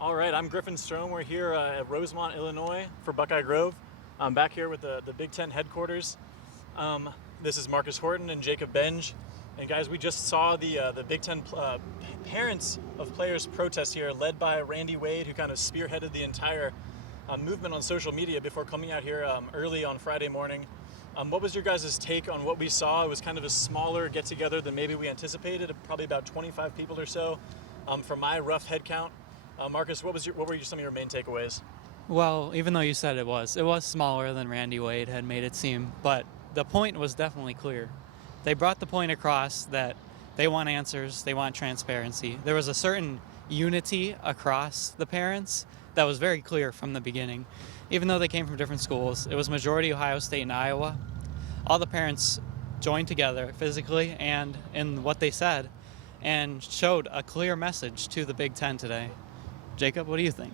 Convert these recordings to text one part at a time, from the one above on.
All right, I'm Griffin Strom. We're here at Rosemont, Illinois for Buckeye Grove. I'm back here with the Big Ten headquarters. This is Marcus Horton and Jacob Benge. And guys, we just saw the Big Ten parents of players protest here, led by Randy Wade, who kind of spearheaded the entire movement on social media before coming out here early on Friday morning. What was your guys' take on what we saw? It was kind of a smaller get-together than maybe we anticipated, probably about 25 people or so from my rough head count. Marcus, what were some of your main takeaways? Well, even though you said it was smaller than Randy Wade had made it seem, but the point was definitely clear. They brought the point across that they want answers, they want transparency. There was a certain unity across the parents that was very clear from the beginning. Even though they came from different schools, it was majority Ohio State and Iowa. All the parents joined together physically and in what they said and showed a clear message to the Big Ten today. Jacob, what do you think?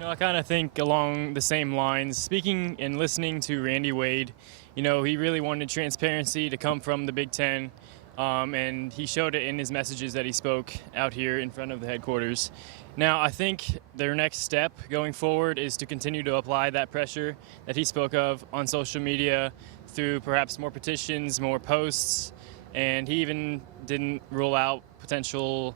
I kind of think along the same lines. Speaking and listening to Randy Wade, he really wanted transparency to come from the Big Ten, and he showed it in his messages that he spoke out here in front of the headquarters. Now, I think their next step going forward is to continue to apply that pressure that he spoke of on social media through perhaps more petitions, more posts, and he even didn't rule out potential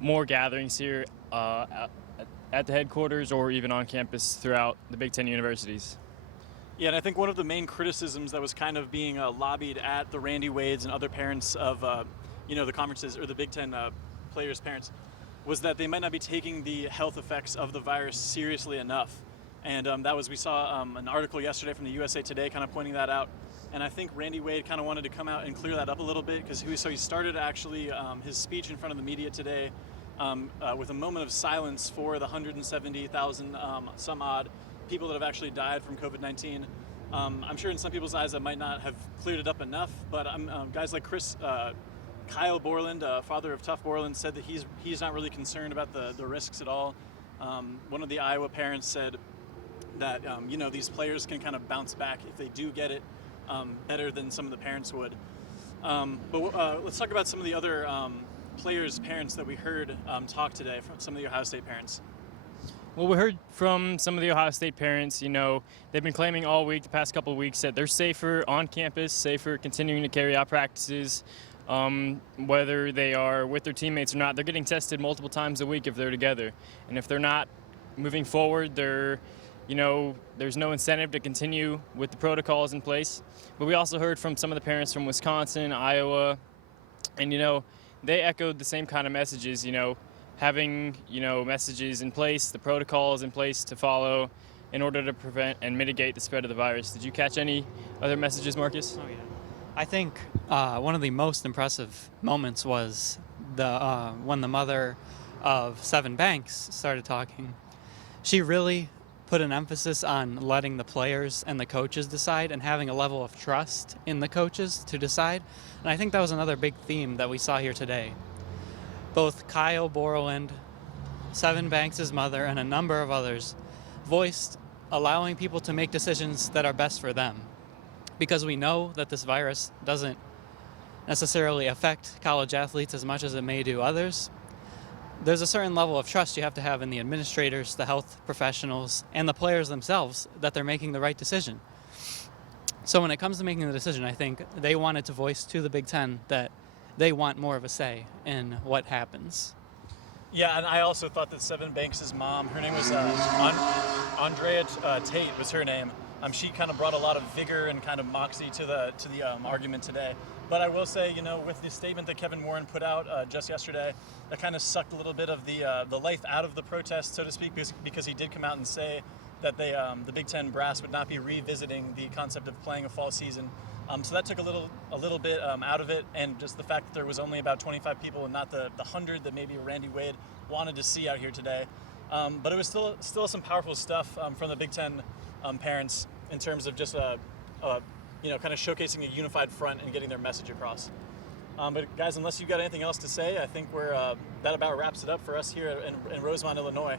more gatherings here at the headquarters or even on campus throughout the Big Ten universities. Yeah, and I think one of the main criticisms that was kind of being lobbied at the Randy Wades and other parents of, the conferences or the Big Ten players' parents was that they might not be taking the health effects of the virus seriously enough. And we saw an article yesterday from the USA Today kind of pointing that out. And I think Randy Wade kind of wanted to come out and clear that up a little bit because he started actually his speech in front of the media today with a moment of silence for the 170,000 some odd people that have actually died from COVID-19. I'm sure in some people's eyes that might not have cleared it up enough, but guys like Kyle Borland, father of Tough Borland, said that he's not really concerned about the risks at all. One of the Iowa parents said that these players can kind of bounce back if they do get it better than some of the parents would. But let's talk about some of the other players' parents that we heard talk today from some of the Ohio State parents. Well, we heard from some of the Ohio State parents, they've been claiming all week, the past couple of weeks, that they're safer on campus, safer continuing to carry out practices, whether they are with their teammates or not. They're getting tested multiple times a week if they're together. And if they're not moving forward, there's no incentive to continue with the protocols in place. But we also heard from some of the parents from Wisconsin, Iowa, and, they echoed the same kind of messages, having, messages in place, the protocols in place to follow in order to prevent and mitigate the spread of the virus. Did you catch any other messages, Marcus? Oh, yeah. I think one of the most impressive moments was when the mother of Seven Banks started talking. She really put an emphasis on letting the players and the coaches decide and having a level of trust in the coaches to decide. And I think that was another big theme that we saw here today. Both Kyle Borland, Seven Banks' mother, and a number of others voiced allowing people to make decisions that are best for them. Because we know that this virus doesn't necessarily affect college athletes as much as it may do others. There's a certain level of trust you have to have in the administrators, the health professionals, and the players themselves that they're making the right decision. So when it comes to making the decision, I think they wanted to voice to the Big Ten that they want more of a say in what happens. Yeah, and I also thought that Seven Banks' mom, her name was Andrea Tate was her name. She kind of brought a lot of vigor and kind of moxie to the argument today. But I will say, with the statement that Kevin Warren put out just yesterday, that kind of sucked a little bit of the life out of the protest, so to speak, because he did come out and say that the Big Ten brass would not be revisiting the concept of playing a fall season. So that took a little bit out of it, and just the fact that there was only about 25 people and not the 100 that maybe Randy Wade wanted to see out here today. But it was still some powerful stuff from the Big Ten parents in terms of just kind of showcasing a unified front and getting their message across. But guys, unless you've got anything else to say, I think that about wraps it up for us here in Rosemont, Illinois.